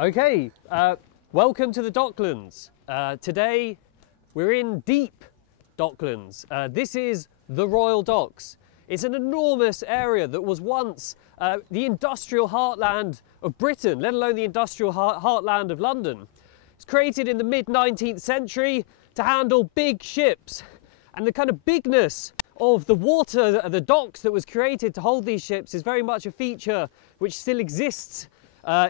Okay, welcome to the Docklands. Today we're in deep Docklands. This is the Royal Docks. It's an enormous area that was once the industrial heartland of Britain, let alone the industrial heartland of London. It's created in the mid-19th century to handle big ships, and the kind of bigness of the water, the docks that was created to hold these ships is very much a feature which still exists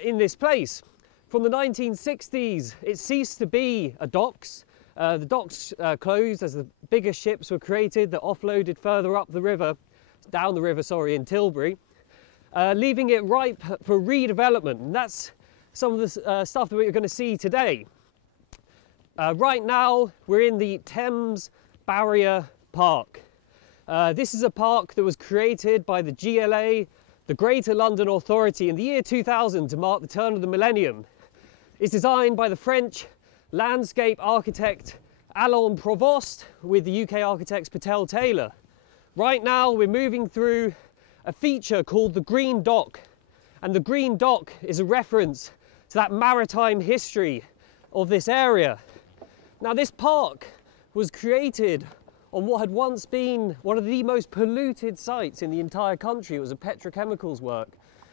in this place. From the 1960s, it ceased to be a docks. The docks closed as the bigger ships were created that offloaded further up the river, down the river, sorry, in Tilbury, leaving it ripe for redevelopment. And that's some of the stuff that we're going to see today. Right now, we're in the Thames Barrier Park. This is a park that was created by the GLA, the Greater London Authority, in the year 2000 to mark the turn of the millennium. It's designed by the French landscape architect Alain Provost with the UK architects Patel Taylor. Right now we're moving through a feature called the Green Dock, and the Green Dock is a reference to that maritime history of this area. Now this park was created on what had once been one of the most polluted sites in the entire country. It was a petrochemicals work,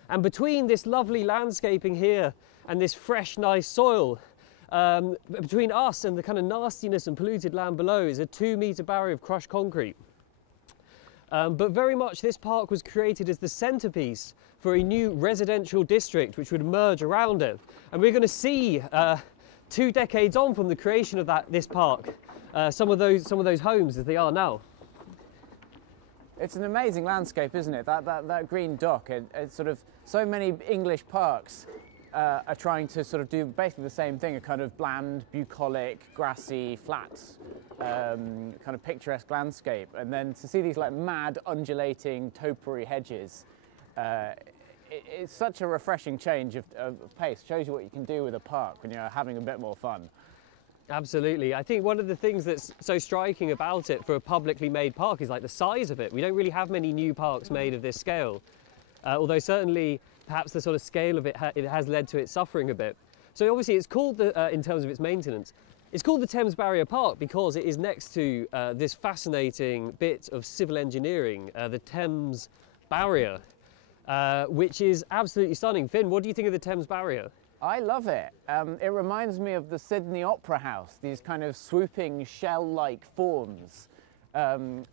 and between this lovely landscaping here and this fresh, nice soil, between us and the kind of nastiness and polluted land below is a 2-metre barrier of crushed concrete. But very much this park was created as the centrepiece for a new residential district which would emerge around it. And we're going to see 2 decades on from the creation of this park, some of those homes as they are now. It's an amazing landscape, isn't it? That green dock. It's sort of, so many English parks are trying to sort of do basically the same thing, a kind of bland, bucolic, grassy, flat, kind of picturesque landscape. And then to see these like mad, undulating, topiary hedges, it's such a refreshing change of pace. Shows you what you can do with a park when you're having a bit more fun. Absolutely. I think one of the things that's so striking about it for a publicly made park is like the size of it. We don't really have many new parks made of this scale, although certainly perhaps the sort of scale of it, it has led to it suffering a bit. So obviously it's called, in terms of its maintenance, it's called the Thames Barrier Park because it is next to this fascinating bit of civil engineering, the Thames Barrier, which is absolutely stunning. Finn, what do you think of the Thames Barrier? I love it. It reminds me of the Sydney Opera House, these kind of swooping shell-like forms. And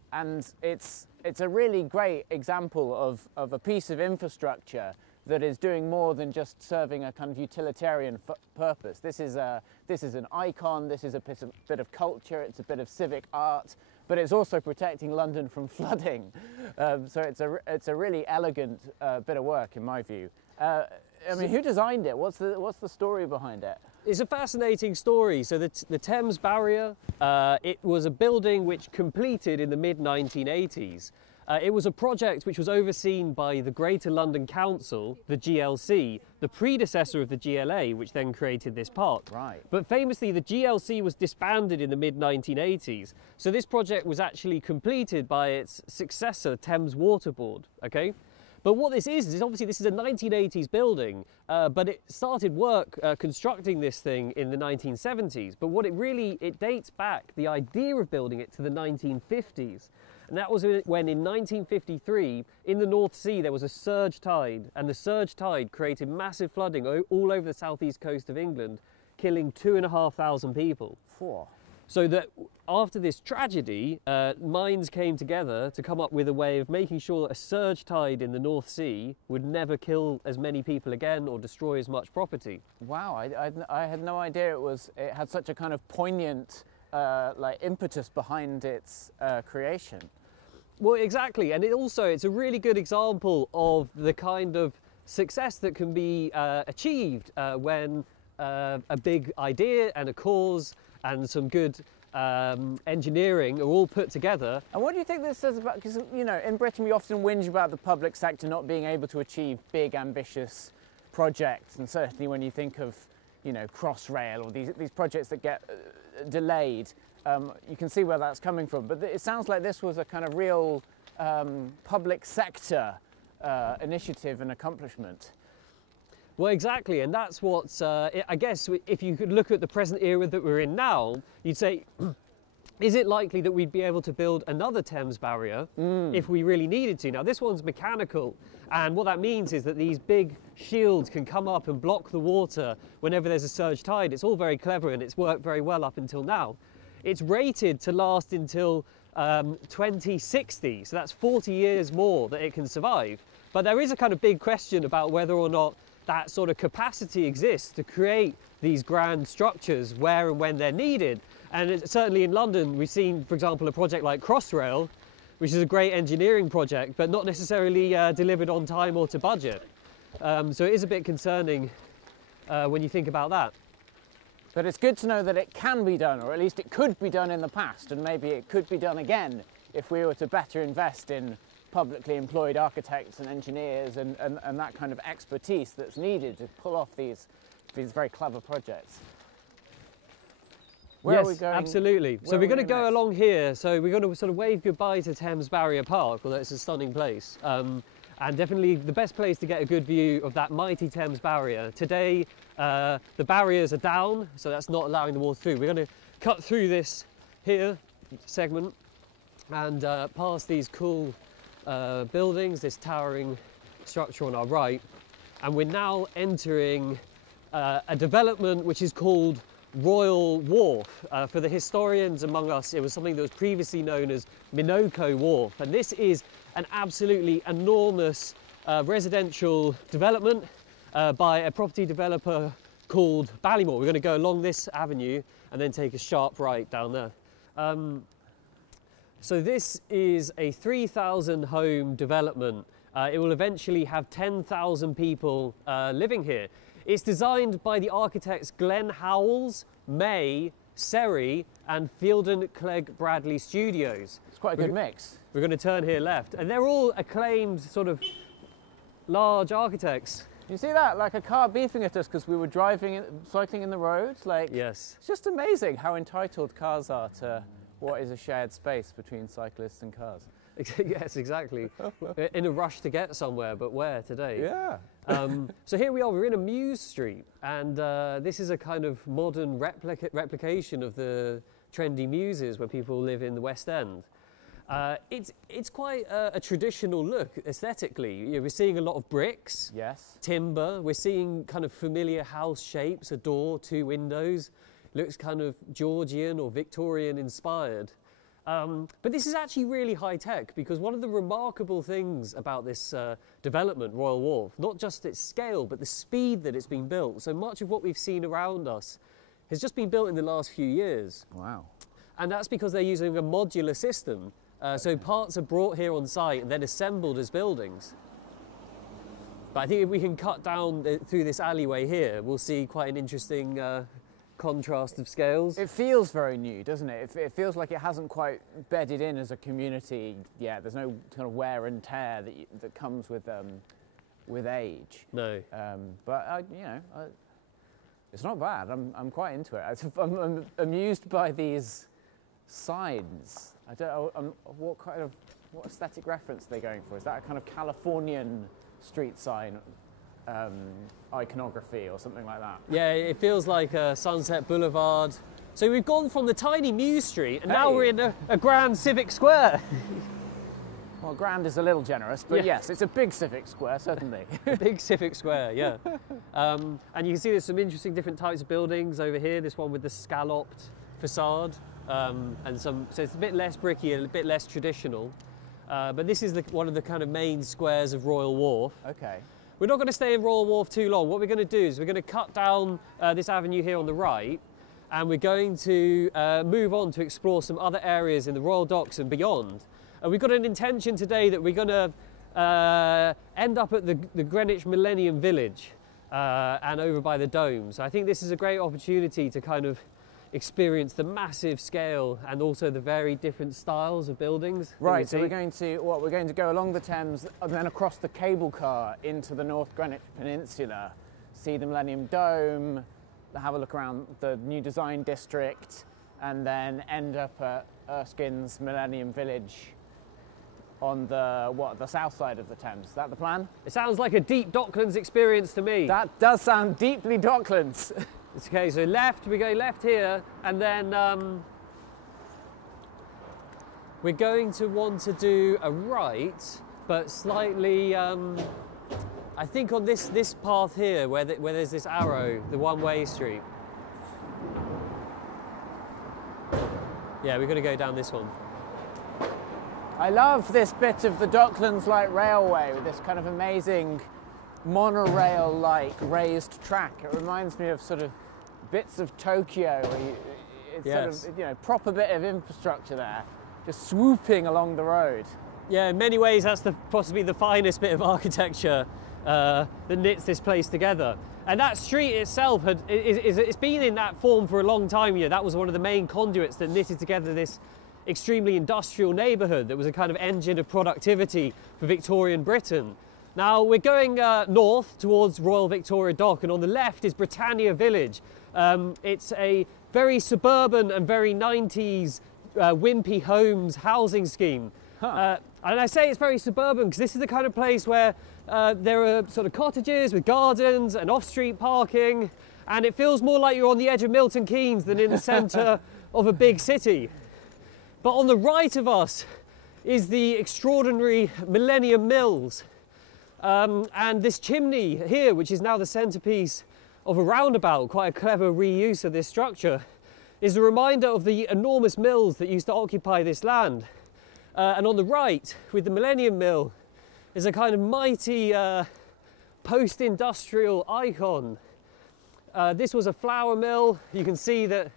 it's a really great example of a piece of infrastructure that is doing more than just serving a kind of utilitarian purpose. This is an icon, this is a bit of culture, it's a bit of civic art, but it's also protecting London from flooding. So it's a really elegant bit of work in my view. I mean, who designed it? What's the story behind it? It's a fascinating story. So the Thames Barrier, it was a building which completed in the mid-1980s. It was a project which was overseen by the Greater London Council, the GLC, the predecessor of the GLA, which then created this park. Right. But famously, the GLC was disbanded in the mid-1980s. So this project was actually completed by its successor, Thames Water Board, okay? But what this is obviously this is a 1980s building, but it started work constructing this thing in the 1970s. But what it dates back, the idea of building it, to the 1950s. And that was when in 1953, in the North Sea, there was a surge tide, and the surge tide created massive flooding all over the southeast coast of England, killing 2,500 people. So that after this tragedy, minds came together to come up with a way of making sure that a surge tide in the North Sea would never kill as many people again or destroy as much property. Wow, I had no idea it had such a kind of poignant like impetus behind its creation. Well, exactly, and it's a really good example of the kind of success that can be achieved when a big idea and a cause and some good engineering are all put together. And what do you think this says about, because you know, in Britain we often whinge about the public sector not being able to achieve big ambitious projects, and certainly when you think of, you know, Crossrail or these projects that get delayed, you can see where that's coming from. But it sounds like this was a kind of real public sector initiative and accomplishment. Well, exactly, and that's what's, I guess, if you could look at the present era that we're in now, you'd say, is it likely that we'd be able to build another Thames Barrier if we really needed to? Now, this one's mechanical, and what that means is that these big shields can come up and block the water whenever there's a surge tide. It's all very clever, and it's worked very well up until now. It's rated to last until 2060, so that's 40 years more that it can survive. But there is a kind of big question about whether or not that sort of capacity exists to create these grand structures where and when they're needed. And certainly in London, we've seen, for example, a project like Crossrail, which is a great engineering project, but not necessarily delivered on time or to budget. So it is a bit concerning when you think about that. But it's good to know that it can be done, or at least it could be done in the past, and maybe it could be done again if we were to better invest in publicly employed architects and engineers and that kind of expertise that's needed to pull off these very clever projects. Where are we going? Absolutely. So we're going to go along here. So we're going to sort of wave goodbye to Thames Barrier Park, although it's a stunning place. And definitely the best place to get a good view of that mighty Thames Barrier. Today, the barriers are down, so that's not allowing the water through. We're going to cut through this here segment and past these cool buildings, this towering structure on our right. And we're now entering a development which is called Royal Wharf. For the historians among us, it was something that was previously known as Minoko Wharf. And this is an absolutely enormous residential development by a property developer called Ballymore. We're going to go along this avenue and then take a sharp right down there. So this is a 3,000 home development. It will eventually have 10,000 people living here. It's designed by the architects Glenn Howells, May, Seri and Fielden Clegg Bradley Studios. It's quite a good mix. We're going to turn here left, and they're all acclaimed sort of large architects. You see that? Like a car beeping at us because we were cycling in the roads. Like, yes. It's just amazing how entitled cars are to what is a shared space between cyclists and cars. Yes, exactly. In a rush to get somewhere, but where today? Yeah. So here we are, we're in a Muse Street, and this is a kind of modern replication of the trendy Muses where people live in the West End. It's quite a traditional look aesthetically. You know, we're seeing a lot of bricks, yes, timber, we're seeing kind of familiar house shapes, a door, two windows. Looks kind of Georgian or Victorian inspired. But this is actually really high tech, because one of the remarkable things about this development, Royal Wharf, not just its scale, but the speed that it's been built. So much of what we've seen around us has just been built in the last few years. Wow. And that's because they're using a modular system. So parts are brought here on site and then assembled as buildings. But I think if we can cut down through this alleyway here, we'll see quite an interesting contrast of scales. It feels very new, doesn't it? It feels like it hasn't quite bedded in as a community yet. There's no kind of wear and tear that comes with age. No. But you know, it's not bad. I'm quite into it. I'm amused by these signs. I don't know what aesthetic reference they're going for. Is that a kind of Californian street sign? Iconography or something like that. Yeah, it feels like Sunset Boulevard. So we've gone from the tiny Muse Street and now we're in a grand civic square. Well, grand is a little generous, but yes, it's a big civic square, certainly. A big civic square, yeah. And you can see there's some interesting different types of buildings over here. This one with the scalloped facade, so it's a bit less bricky and a bit less traditional. But this is one of the kind of main squares of Royal Wharf. Okay. We're not going to stay in Royal Wharf too long. What we're going to do is we're going to cut down this avenue here on the right, and we're going to move on to explore some other areas in the Royal Docks and beyond. And we've got an intention today that we're going to end up at the Greenwich Millennium Village and over by the Dome. So I think this is a great opportunity to kind of experience the massive scale and also the very different styles of buildings. Right, so we're going to go along the Thames and then across the cable car into the North Greenwich Peninsula, see the Millennium Dome, have a look around the new design district, and then end up at Erskine's Millennium Village on the south side of the Thames. Is that the plan? It sounds like a deep Docklands experience to me. That does sound deeply Docklands. Okay, so left, we go left here, and then we're going to want to do a right, but slightly, I think on this path here, where there's this arrow, the one-way street. Yeah, we're going to go down this one. I love this bit of the Docklands Light Railway with this kind of amazing monorail-like raised track. It reminds me of sort of bits of Tokyo. It's yes. sort of, you know, proper bit of infrastructure there, just swooping along the road. Yeah, in many ways that's possibly the finest bit of architecture that knits this place together. And that street itself, it's been in that form for a long time. You know, that was one of the main conduits that knitted together this extremely industrial neighbourhood that was a kind of engine of productivity for Victorian Britain. Now we're going north towards Royal Victoria Dock, and on the left is Britannia Village. It's a very suburban and very 90s wimpy homes housing scheme. Huh. And I say it's very suburban because this is the kind of place where there are sort of cottages with gardens and off-street parking, and it feels more like you're on the edge of Milton Keynes than in the centre of a big city. But on the right of us is the extraordinary Millennium Mills. And this chimney here, which is now the centrepiece of a roundabout, quite a clever reuse of this structure, is a reminder of the enormous mills that used to occupy this land. And on the right, with the Millennium Mill, is a kind of mighty post-industrial icon. This was a flour mill. You can see that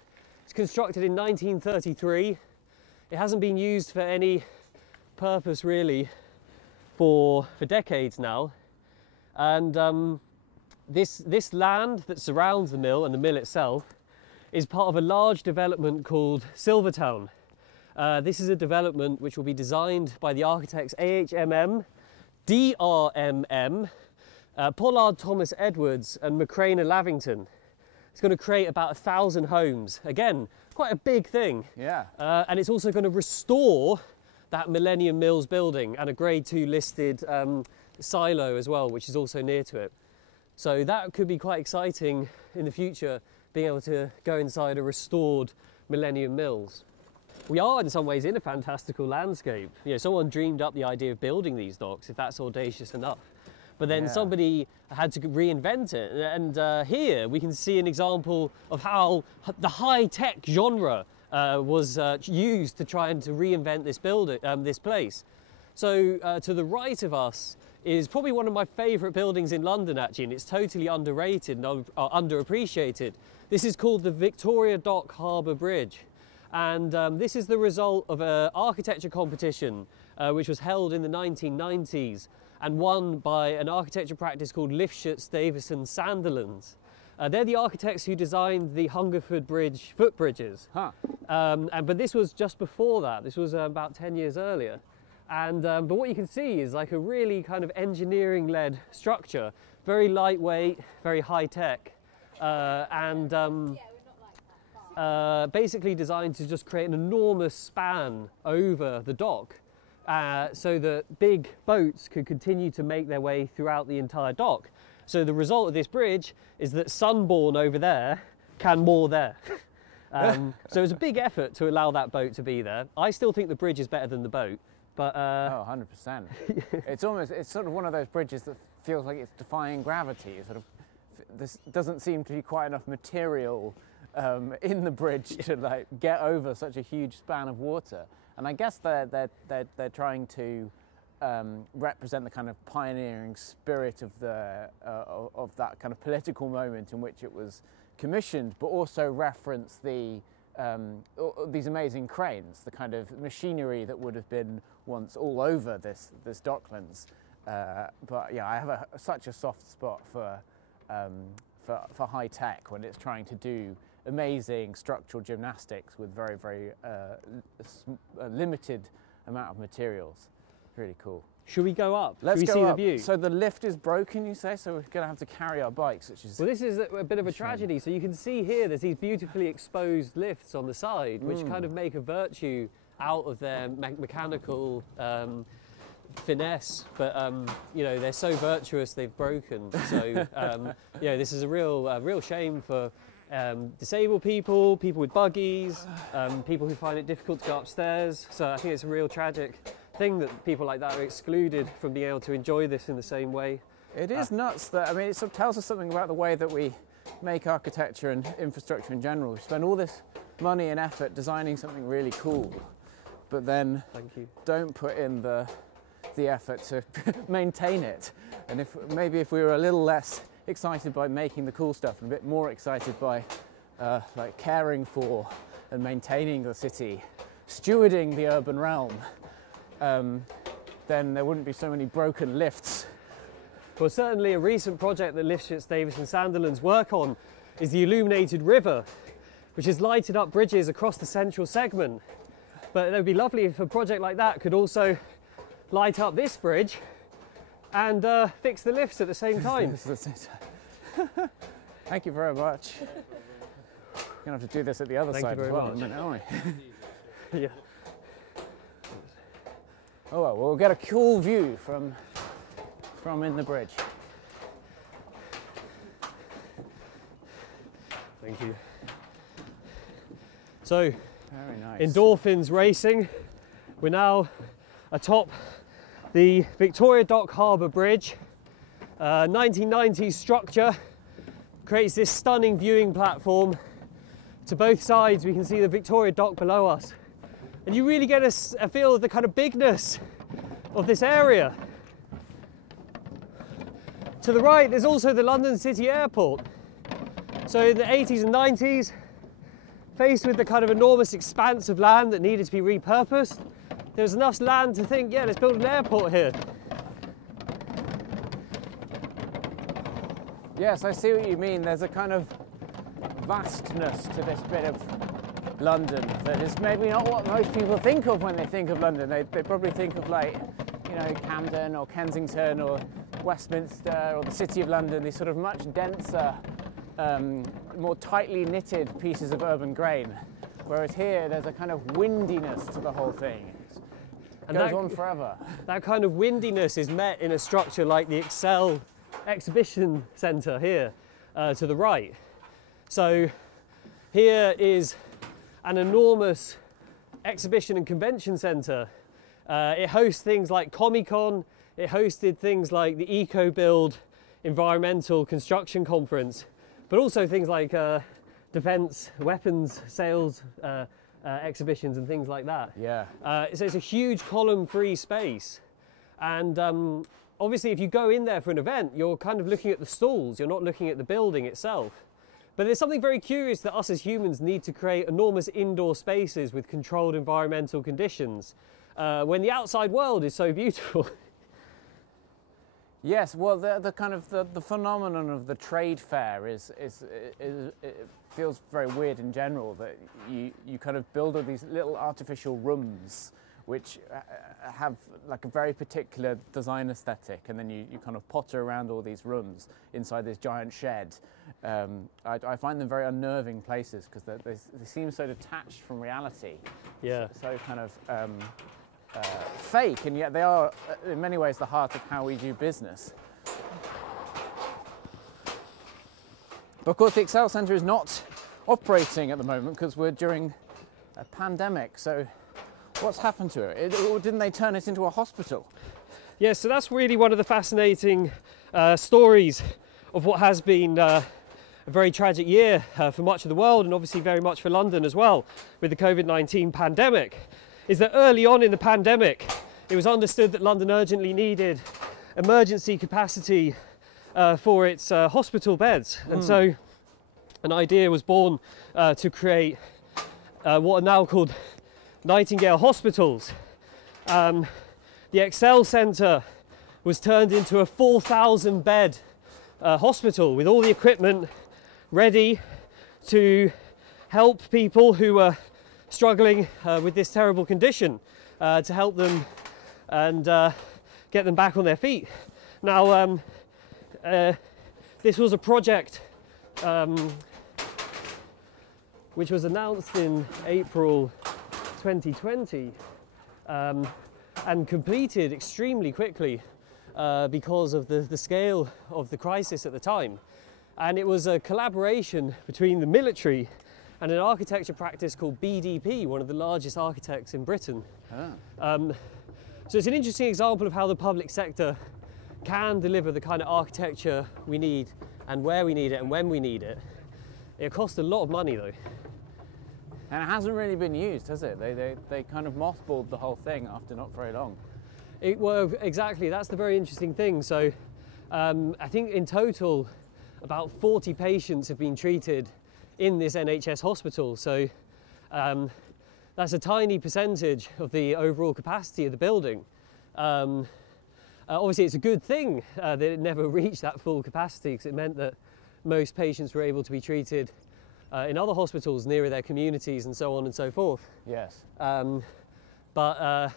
it's constructed in 1933. It hasn't been used for any purpose really for decades now. And this land that surrounds the mill and the mill itself is part of a large development called Silvertown. This is a development which will be designed by the architects AHMM, DRMM, Pollard Thomas Edwards and McCraner Lavington. It's going to create about 1,000 homes. Again, quite a big thing. Yeah. And it's also going to restore that Millennium Mills building and a Grade 2 listed silo as well, which is also near to it. So that could be quite exciting in the future, being able to go inside a restored Millennium Mills. We are in some ways in a fantastical landscape. You know, someone dreamed up the idea of building these docks, if that's audacious enough. But then somebody had to reinvent it. And here we can see an example of how the high-tech genre was used to try and to reinvent this this place. So to the right of us is probably one of my favourite buildings in London, actually, and it's totally underrated and underappreciated. This is called the Victoria Dock Harbour Bridge. And this is the result of an architecture competition which was held in the 1990s and won by an architecture practice called Lifschutz Davidson Sandilands. They're the architects who designed the Hungerford Bridge footbridges. Huh. But this was just before that. This was about 10 years earlier. And but what you can see is like a really kind of engineering-led structure, very lightweight, very high-tech, basically designed to just create an enormous span over the dock so that big boats could continue to make their way throughout the entire dock. So the result of this bridge is that Sunborn over there can moor there. So it's a big effort to allow that boat to be there. I still think the bridge is better than the boat, but... Oh, 100%. It's sort of one of those bridges that feels like it's defying gravity. This doesn't seem to be quite enough material in the bridge to like get over such a huge span of water. And I guess they're trying to represent the kind of pioneering spirit of that kind of political moment in which it was commissioned, but also reference these amazing cranes, the kind of machinery that would have been once all over this Docklands. But yeah, I have such a soft spot for high tech when it's trying to do amazing structural gymnastics with very, very limited amount of materials. Really cool. Should we go up? Let's Should we go see up. the view? So the lift is broken, you say, so we're going to have to carry our bikes, which is... Well, this is a bit of a tragedy. So you can see here there's these beautifully exposed lifts on the side, which kind of make a virtue out of their mechanical finesse, but you know, they're so virtuous they've broken. So you know, this is a real shame for disabled people, people with buggies, people who find it difficult to go upstairs. So I think it's a real tragic thing that people like that are excluded from being able to enjoy this in the same way. It is nuts that, I mean, it sort of tells us something about the way that we make architecture and infrastructure in general. We spend all this money and effort designing something really cool, but then don't put in the effort to maintain it. And maybe if we were a little less excited by making the cool stuff and a bit more excited by like caring for and maintaining the city, stewarding the urban realm, then there wouldn't be so many broken lifts. Well, certainly a recent project that Lifschutz Davidson Sandilands work on is the Illuminated River, which has lighted up bridges across the central segment. But it would be lovely if a project like that could also light up this bridge and fix the lifts at the same time. Thank you very much. We're going to have to do this at the other side as well, aren't we? Yeah. Oh well, we'll get a cool view from in the bridge. Thank you. So, very nice. Endorphins racing. We're now atop the Victoria Dock Harbour Bridge. 1990s structure creates this stunning viewing platform. To both sides we can see the Victoria Dock below us, and you really get a feel of the kind of bigness of this area. To the right there's also the London City Airport. So in the 80s and 90s, faced with the kind of enormous expanse of land that needed to be repurposed, there was enough land to think, yeah, let's build an airport here. Yes, I see what you mean. There's a kind of vastness to this bit of London that is maybe not what most people think of when they think of London. They probably think of, like, you know, Camden or Kensington or Westminster or the City of London, these sort of much denser, more tightly knitted pieces of urban grain. Whereas here there's a kind of windiness to the whole thing. It goes on forever. That kind of windiness is met in a structure like the Excel Exhibition Centre here to the right. So here is an enormous exhibition and convention centre. It hosts things like Comic-Con, it hosted things like the EcoBuild Environmental Construction Conference, but also things like defence, weapons sales exhibitions and things like that. Yeah. So it's a huge column-free space, and obviously if you go in there for an event, you're kind of looking at the stalls, you're not looking at the building itself. But there's something very curious that us as humans need to create enormous indoor spaces with controlled environmental conditions when the outside world is so beautiful. Yes, well, the kind of the phenomenon of the trade fair it feels very weird in general, that you kind of build all these little artificial rooms which have like a very particular design aesthetic, and then you kind of potter around all these rooms inside this giant shed. I find them very unnerving places because they seem so detached from reality. Yeah. So kind of fake, and yet they are in many ways the heart of how we do business. But of course the Excel Centre is not operating at the moment because we're during a pandemic, so what's happened to it? Or didn't they turn it into a hospital? Yeah, so that's really one of the fascinating stories of what has been a very tragic year for much of the world, and obviously very much for London as well, with the COVID-19 pandemic, is that early on in the pandemic it was understood that London urgently needed emergency capacity for its hospital beds. And so an idea was born to create what are now called Nightingale hospitals. The Excel Centre was turned into a 4,000 bed hospital with all the equipment ready to help people who were struggling with this terrible condition, to help them and get them back on their feet. Now, this was a project which was announced in April 2020, and and completed extremely quickly because of the scale of the crisis at the time. And it was a collaboration between the military and an architecture practice called BDP, one of the largest architects in Britain. So it's an interesting example of how the public sector can deliver the kind of architecture we need and where we need it and when we need it. It costs a lot of money though. And it hasn't really been used, has it? They kind of mothballed the whole thing after not very long. Well, exactly, that's the very interesting thing. So I think in total about 40 patients have been treated in this NHS hospital. So that's a tiny percentage of the overall capacity of the building. Obviously it's a good thing that it never reached that full capacity, because it meant that most patients were able to be treated in other hospitals nearer their communities and so on and so forth. Yes. Yeah,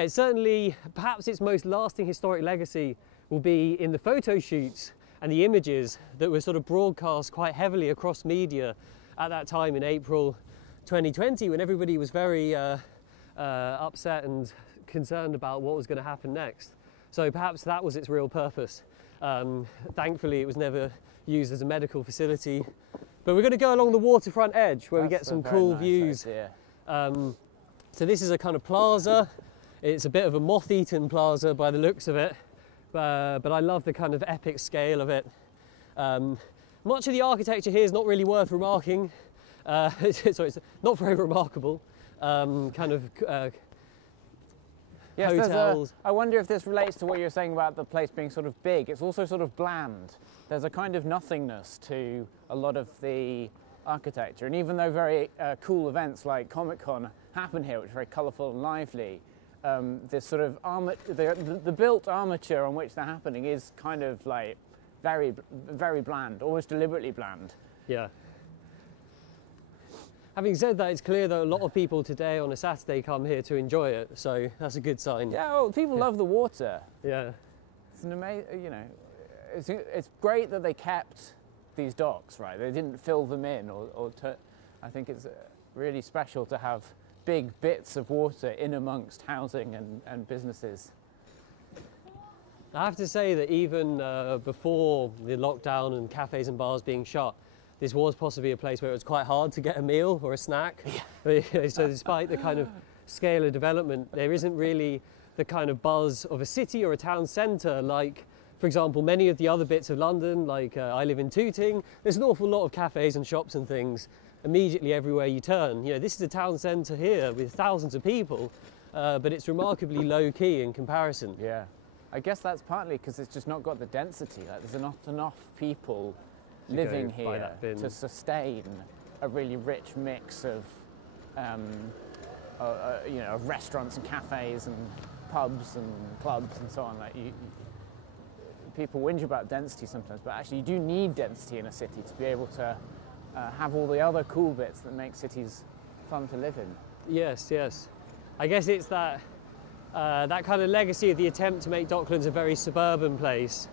it's certainly, perhaps its most lasting historic legacy will be in the photo shoots and the images that were sort of broadcast quite heavily across media at that time in April 2020, when everybody was very upset and concerned about what was going to happen next. So perhaps that was its real purpose. Thankfully, it was never used as a medical facility. But we're going to go along the waterfront edge where we get some cool views. So this is a kind of plaza. It's a bit of a moth-eaten plaza by the looks of it, but I love the kind of epic scale of it. Much of the architecture here is not really worth remarking. So it's not very remarkable. Yes, hotels. I wonder if this relates to what you're saying about the place being sort of big. It's also sort of bland. There's a kind of nothingness to a lot of the architecture. And even though very cool events like Comic-Con happen here, which are very colourful and lively, this sort of the built armature on which they're happening is kind of like very, very bland, almost deliberately bland. Yeah. Having said that, it's clear that a lot of people today on a Saturday come here to enjoy it, so that's a good sign. Yeah, well, people love the water. Yeah. It's an amazing, you know, it's great that they kept these docks, right? They didn't fill them in, I think it's really special to have big bits of water in amongst housing and businesses. I have to say that even before the lockdown and cafes and bars being shut, this was possibly a place where it was quite hard to get a meal or a snack. Yeah. So despite the kind of scale of development, there isn't really the kind of buzz of a city or a town centre like, for example, many of the other bits of London, like I live in Tooting. There's an awful lot of cafes and shops and things immediately everywhere you turn. You know, this is a town centre here with thousands of people, but it's remarkably low-key in comparison. Yeah, I guess that's partly because it's just not got the density. Like, there's not enough people living here to sustain a really rich mix of, you know, of restaurants and cafes and pubs and clubs and so on. Like people whinge about density sometimes, but actually you do need density in a city to be able to have all the other cool bits that make cities fun to live in. Yes, yes. I guess it's that that kind of legacy of the attempt to make Docklands a very suburban place.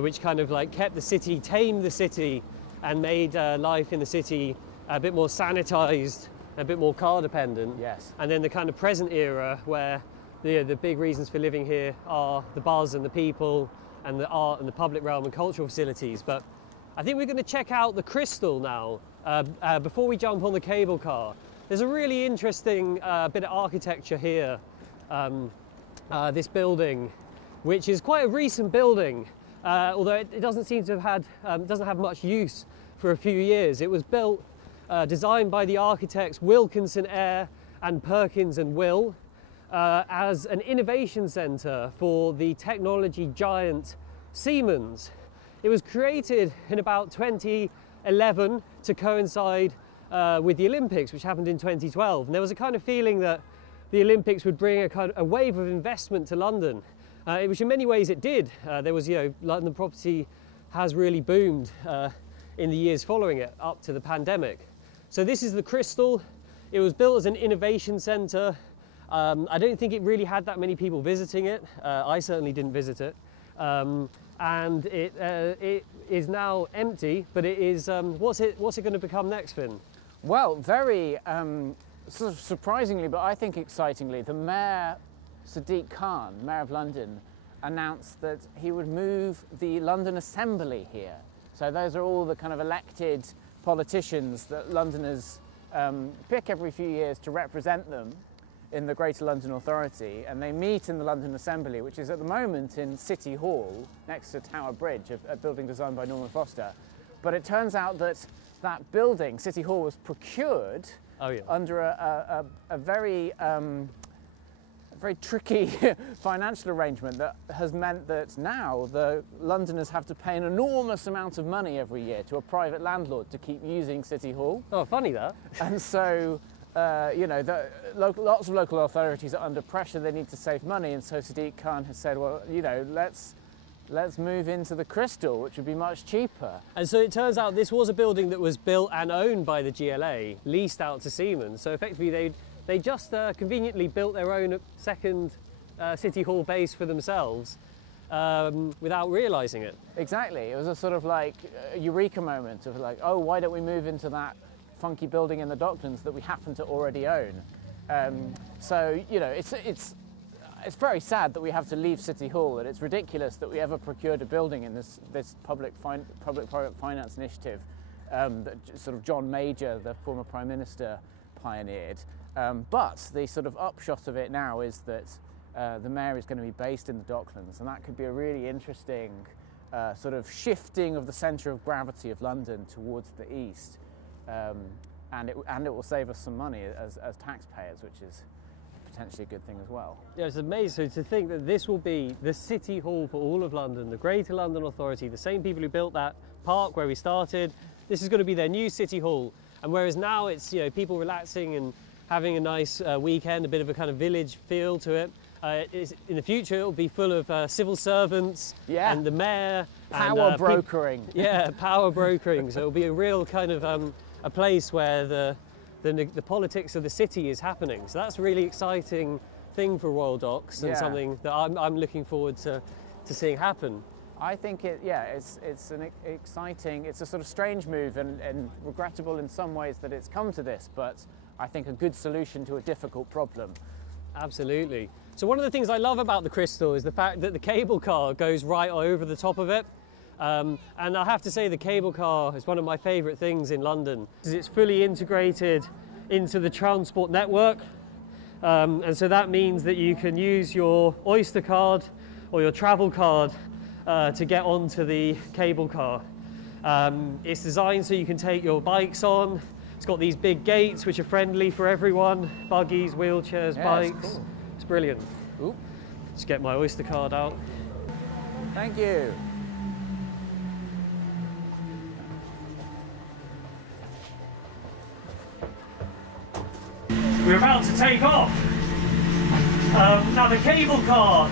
Which kind of like kept the city, tamed the city, and made life in the city a bit more sanitised, a bit more car dependent. Yes. And then the kind of present era where the big reasons for living here are the buzz and the people and the art and the public realm and cultural facilities. But I think we're going to check out the Crystal now before we jump on the cable car. There's a really interesting bit of architecture here, this building, which is quite a recent building, although it doesn't seem to have had, doesn't have much use for a few years. It was built, designed by the architects Wilkinson Eyre and Perkins and Will, as an innovation centre for the technology giant Siemens. It was created in about 2011 to coincide with the Olympics, which happened in 2012. And there was a kind of feeling that the Olympics would bring a wave of investment to London. Which in many ways it did. There was, you know, London property has really boomed in the years following it, up to the pandemic. So this is the Crystal. It was built as an innovation centre. I don't think it really had that many people visiting it. I certainly didn't visit it. And it is now empty, but it is, what's it going to become next, Finn? Well, very sort of surprisingly, but I think excitingly, the mayor Sadiq Khan, Mayor of London, announced that he would move the London Assembly here. So those are all the kind of elected politicians that Londoners pick every few years to represent them in the Greater London Authority, and they meet in the London Assembly, which is at the moment in City Hall, next to Tower Bridge, a building designed by Norman Foster. But it turns out that that building, City Hall, was procured under a very tricky financial arrangement that has meant that now the Londoners have to pay an enormous amount of money every year to a private landlord to keep using City Hall. Oh, funny that. And so, you know, lots of local authorities are under pressure. They need to save money, and so Sadiq Khan has said, well, you know, let's move into the Crystal, which would be much cheaper. And so it turns out this was a building that was built and owned by the GLA, leased out to Siemens. So effectively they just conveniently built their own second City Hall base for themselves without realising it. Exactly. It was a sort of like a eureka moment of like, oh, why don't we move into that funky building in the Docklands that we happen to already own? So, you know, it's very sad that we have to leave City Hall, and it's ridiculous that we ever procured a building in this public-private finance initiative that sort of John Major, the former Prime Minister, pioneered. But the sort of upshot of it now is that the Mayor is going to be based in the Docklands, and that could be a really interesting sort of shifting of the centre of gravity of London towards the east. And it will save us some money as taxpayers, which is potentially a good thing as well. Yeah, it's amazing to think that this will be the City Hall for all of London, the Greater London Authority, the same people who built that park where we started. This is going to be their new City Hall. And whereas now it's, you know, people relaxing and having a nice weekend, a bit of a kind of village feel to it, in the future it'll be full of civil servants and the mayor. Power brokering. Yeah, power brokering. So it'll be a real kind of a place where the politics of the city is happening. So that's a really exciting thing for Royal Docks, and something that I'm looking forward to seeing happen. I think it's an exciting, it's a sort of strange move and regrettable in some ways that it's come to this, but I think a good solution to a difficult problem. Absolutely. So one of the things I love about the Crystal is the fact that the cable car goes right over the top of it. And I have to say the cable car is one of my favourite things in London, because it's fully integrated into the transport network. And so that means that you can use your Oyster card or your travel card to get onto the cable car. It's designed so you can take your bikes on. It's got these big gates which are friendly for everyone, buggies, wheelchairs, bikes. It's cool. It's brilliant. Ooh. Just get my Oyster card out. Thank you. We're about to take off. Now the cable car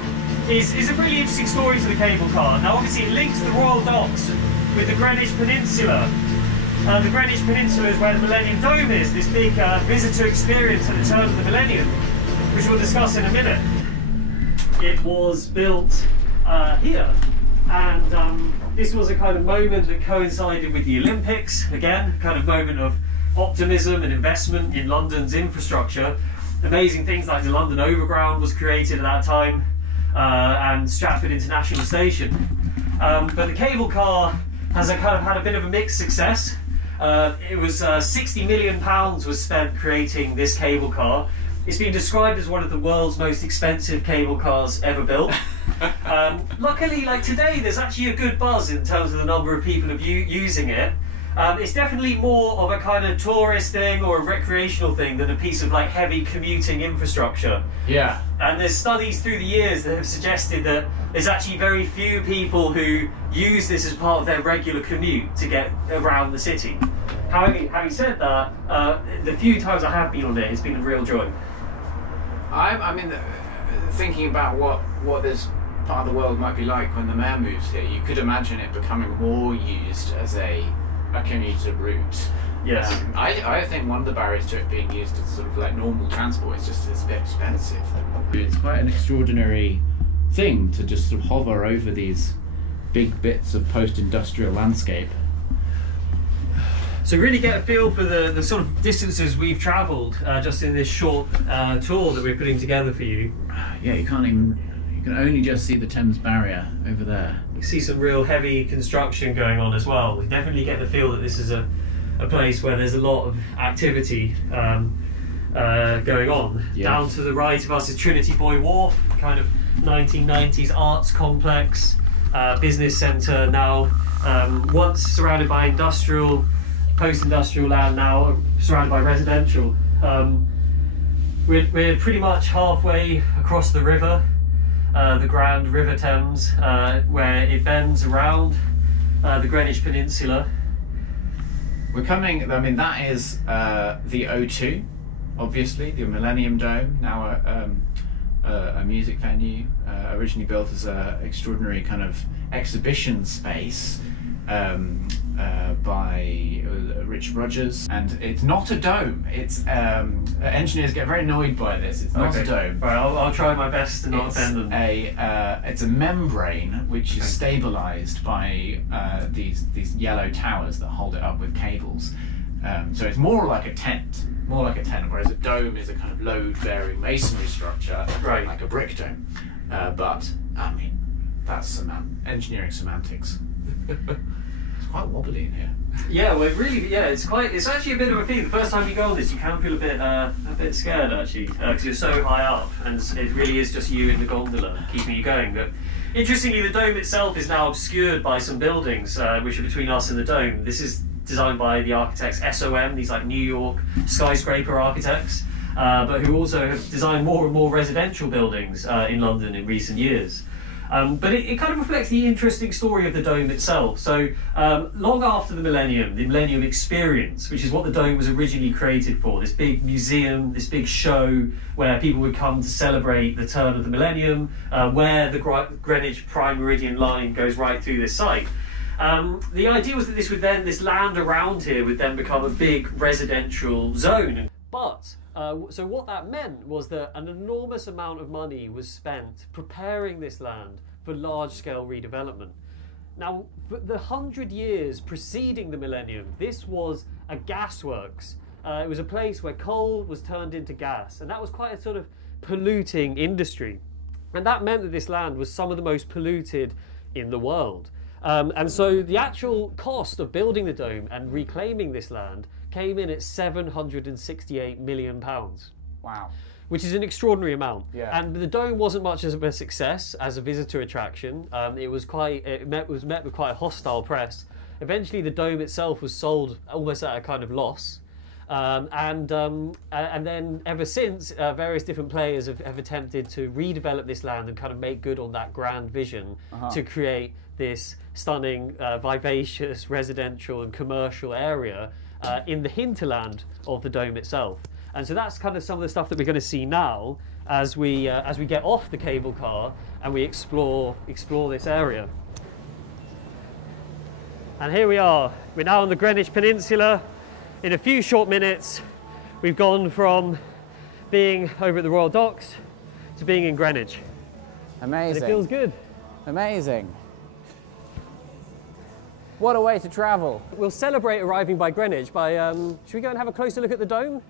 is a really interesting story to the cable car. Now obviously it links the Royal Docks with the Greenwich Peninsula. The Greenwich Peninsula is where the Millennium Dome is, this big visitor experience at the turn of the millennium, which we'll discuss in a minute. It was built here, and this was a kind of moment that coincided with the Olympics, again, kind of moment of optimism and investment in London's infrastructure. Amazing things like the London Overground was created at that time, and Stratford International Station. But the cable car has had a bit of a mixed success. It was £60 million was spent creating this cable car. It's been described as one of the world's most expensive cable cars ever built. Luckily, like today, there's actually a good buzz in terms of the number of people using it. It's definitely more of a kind of tourist thing or a recreational thing than a piece of like heavy commuting infrastructure. Yeah. And there's studies through the years that have suggested that there's actually very few people who use this as part of their regular commute to get around the city. Having said that, the few times I have been on it, it's been a real joy. I mean, thinking about what this part of the world might be like when the Mayor moves here, you could imagine it becoming more used as a commuter route. Yes. I think one of the barriers to it being used as sort of like normal transport is just it's a bit expensive. It's quite an extraordinary thing to just sort of hover over these big bits of post-industrial landscape. So really get a feel for the sort of distances we've travelled just in this short tour that we're putting together for you. Yeah, you can only just see the Thames Barrier over there. You see some real heavy construction going on as well. We definitely get the feel that this is a place where there's a lot of activity going on. Yeah. Down to the right of us is Trinity Buoy Wharf, kind of 1990s arts complex, business centre now, once surrounded by industrial, post-industrial land, now surrounded by residential. We're pretty much halfway across the river, the Grand River Thames, where it bends around the Greenwich Peninsula. We're coming, I mean, that is the O2, obviously, the Millennium Dome, now a music venue, originally built as an extraordinary kind of exhibition space by Richard Rogers, and it's not a dome. It's engineers get very annoyed by this. It's not a dome. Right, I'll try my best to not offend them. It's a membrane which is stabilised by these yellow towers that hold it up with cables. So it's more like a tent, whereas a dome is a kind of load-bearing masonry structure, right, like a brick dome. But I mean, that's engineering semantics. It's quite wobbly in here. Yeah, well, it's actually a bit of a feat. The first time you go on this, you can feel a bit scared actually, because you're so high up, and it really is just you in the gondola keeping you going. But interestingly, the dome itself is now obscured by some buildings which are between us and the dome. This is designed by the architects SOM, these like New York skyscraper architects, but who also have designed more and more residential buildings in London in recent years. But it kind of reflects the interesting story of the dome itself. So long after the Millennium Experience, which is what the dome was originally created for, this big museum, this big show where people would come to celebrate the turn of the millennium, where the Greenwich Prime Meridian line goes right through this site. The idea was that this land around here would then become a big residential zone. But so what that meant was that an enormous amount of money was spent preparing this land for large-scale redevelopment. Now, for the 100 years preceding the millennium, this was a gasworks. It was a place where coal was turned into gas, and that was quite a sort of polluting industry. And that meant that this land was some of the most polluted in the world. And so the actual cost of building the dome and reclaiming this land came in at £768 million. Wow. Which is an extraordinary amount. Yeah. And the dome wasn't much of a success as a visitor attraction. It was met with quite a hostile press. Eventually the dome itself was sold almost at a kind of loss. And then ever since, various different players have attempted to redevelop this land and kind of make good on that grand vision to create this stunning, vivacious residential and commercial area in the hinterland of the dome itself. And so that's kind of some of the stuff that we're going to see now as we get off the cable car and we explore this area. And here we are. We're now on the Greenwich Peninsula. In a few short minutes, we've gone from being over at the Royal Docks to being in Greenwich. Amazing. And it feels good. Amazing. What a way to travel. We'll celebrate arriving by Greenwich by, should we go and have a closer look at the dome?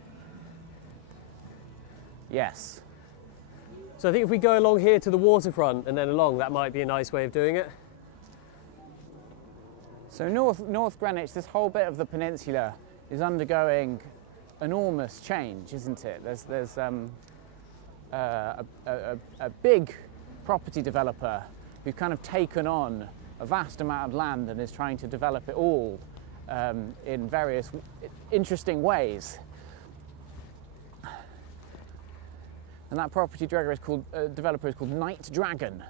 Yes. So I think if we go along here to the waterfront and then along, that might be a nice way of doing it. So North Greenwich, this whole bit of the peninsula is undergoing enormous change, isn't it? There's a big property developer who's kind of taken on a vast amount of land and is trying to develop it all in various interesting ways. And that property developer is called Night Dragon.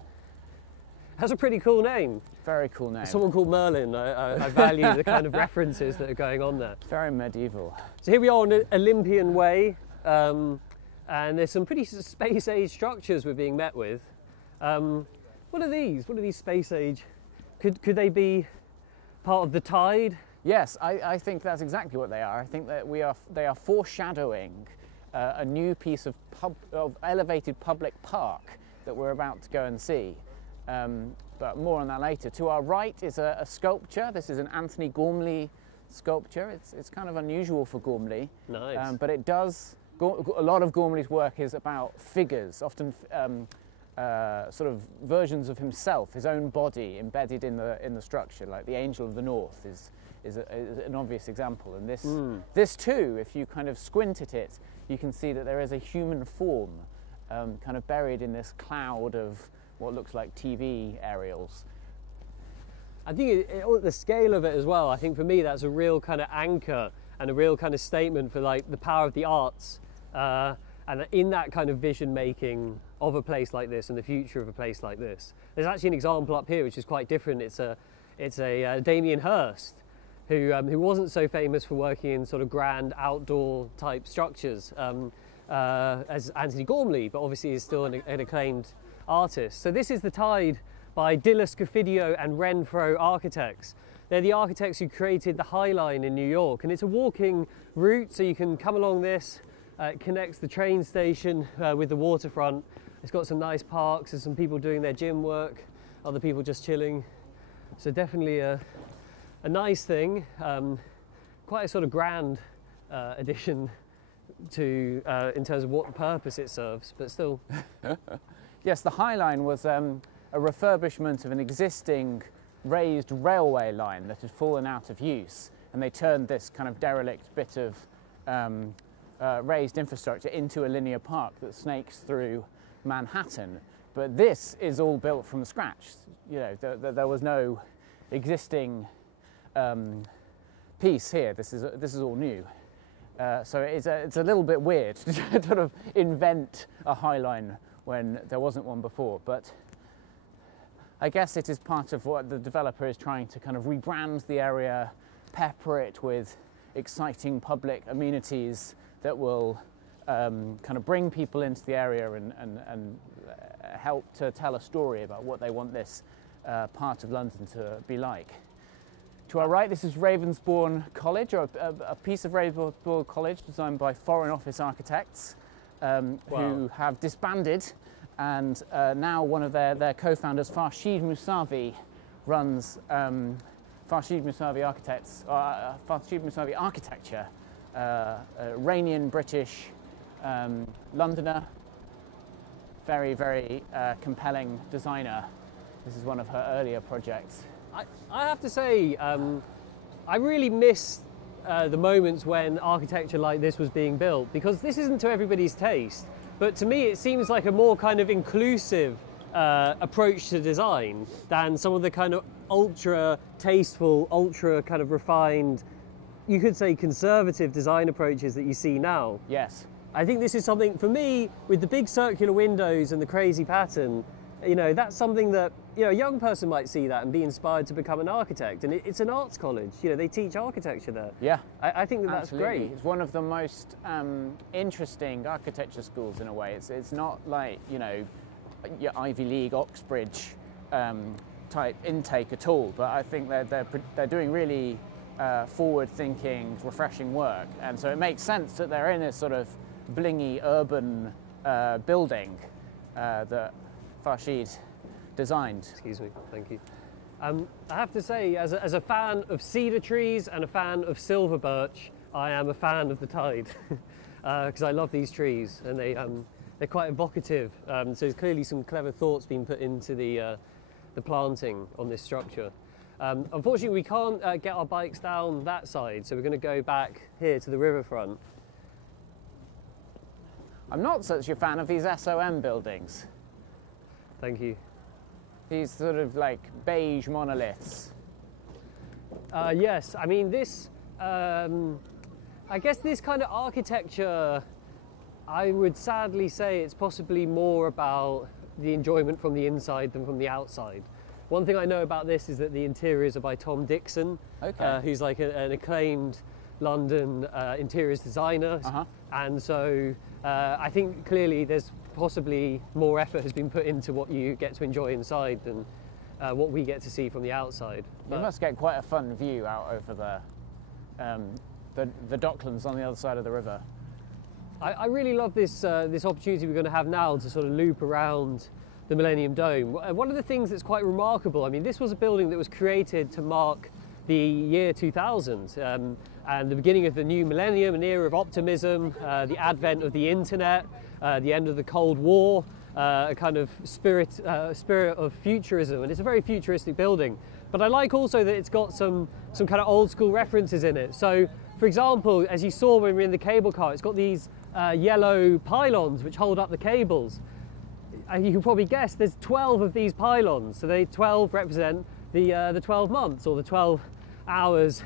That's a pretty cool name. Very cool name. Someone called Merlin. I value the kind of references that are going on there. Very medieval. So here we are on Olympian Way, and there's some pretty space-age structures we're being met with. What are these? What are these space-age? Could they be part of the tide? Yes, I think that's exactly what they are. I think that they are foreshadowing a new piece of elevated public park that we're about to go and see. But more on that later. To our right is a sculpture. This is an Anthony Gormley sculpture. It's kind of unusual for Gormley. Nice. But it does, a lot of Gormley's work is about figures, often sort of versions of himself, his own body embedded in the structure, like the Angel of the North is an obvious example. And this too, if you kind of squint at it, you can see that there is a human form kind of buried in this cloud of what looks like TV aerials. I think the scale of it as well, I think for me that's a real kind of anchor and a real kind of statement for like the power of the arts, and in that kind of vision making of a place like this and the future of a place like this. There's actually an example up here which is quite different. It's a Damien Hirst who wasn't so famous for working in sort of grand outdoor type structures as Anthony Gormley, but obviously is still an acclaimed artist. So this is the Tide by Diller Scofidio and Renfro architects. They're the architects who created the High Line in New York, and it's a walking route, so you can come along this. It connects the train station with the waterfront. It's got some nice parks, there's some people doing their gym work, other people just chilling. So definitely a nice thing, quite a sort of grand addition to in terms of what purpose it serves, but still. Yes, the High Line was a refurbishment of an existing raised railway line that had fallen out of use, and they turned this kind of derelict bit of raised infrastructure into a linear park that snakes through Manhattan. But this is all built from scratch. You know, there was no existing piece here. This is all new. So it's a little bit weird to sort of invent a High Line when there wasn't one before, but I guess it is part of what the developer is trying to kind of rebrand the area, pepper it with exciting public amenities that will kind of bring people into the area and help to tell a story about what they want this part of London to be like. To our right, this is Ravensbourne College, or a piece of Ravensbourne College designed by Foreign Office architects who have disbanded, and now one of their co-founders, Farshid Mousavi, runs Farshid Mousavi Architecture, Iranian British Londoner, very, very compelling designer. This is one of her earlier projects. I have to say, I really miss the moments when architecture like this was being built, because this isn't to everybody's taste, but to me it seems like a more kind of inclusive approach to design than some of the kind of ultra tasteful, ultra kind of refined, you could say conservative design approaches that you see now. Yes. I think this is something, for me, with the big circular windows and the crazy pattern, you know, that's something that, you know, a young person might see that and be inspired to become an architect. And it's an arts college, you know, they teach architecture there. Yeah. I think that's great. It's one of the most interesting architecture schools in a way. It's not like, you know, your Ivy League, Oxbridge type intake at all, but I think they're doing really forward-thinking, refreshing work. And so it makes sense that they're in this sort of blingy urban building that Farshid designed. Excuse me, thank you. I have to say, as a fan of cedar trees and a fan of silver birch, I am a fan of the Tide, because I love these trees, and they're quite evocative. So there's clearly some clever thoughts being put into the planting on this structure. Unfortunately, we can't get our bikes down that side, so we're going to go back here to the riverfront. I'm not such a fan of these SOM buildings. Thank you. These sort of like beige monoliths. Yes, I mean this, I guess this kind of architecture, I would sadly say it's possibly more about the enjoyment from the inside than from the outside. One thing I know about this is that the interiors are by Tom Dixon, who's like an acclaimed London interiors designer. And so I think clearly there's possibly more effort has been put into what you get to enjoy inside than what we get to see from the outside. You must get quite a fun view out over the Docklands on the other side of the river. I really love this this opportunity we're going to have now to sort of loop around the Millennium Dome. One of the things that's quite remarkable, I mean, this was a building that was created to mark the year 2000 and the beginning of the new millennium, an era of optimism, the advent of the internet, the end of the Cold War, a kind of spirit of futurism, and it's a very futuristic building. But I like also that it's got some kind of old school references in it. So, for example, as you saw when we were in the cable car, it's got these yellow pylons which hold up the cables. And you can probably guess there's 12 of these pylons, so they 12 represent the 12 months or the 12 hours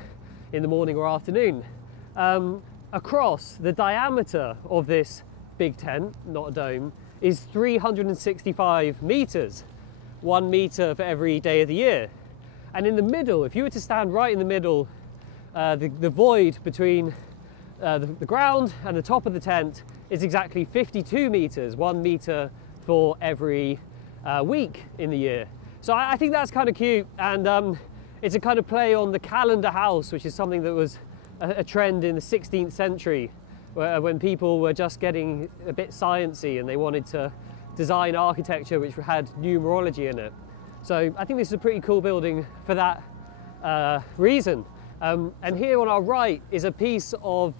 in the morning or afternoon. Across the diameter of this big tent, not a dome, is 365 metres, 1 metre for every day of the year. And in the middle, if you were to stand right in the middle, the void between the ground and the top of the tent is exactly 52 metres, 1 metre for every week in the year. So I think that's kind of cute, and it's a kind of play on the calendar house, which is something that was a trend in the 16th century, when people were just getting a bit sciencey and they wanted to design architecture which had numerology in it. So I think this is a pretty cool building for that reason. And here on our right is a piece of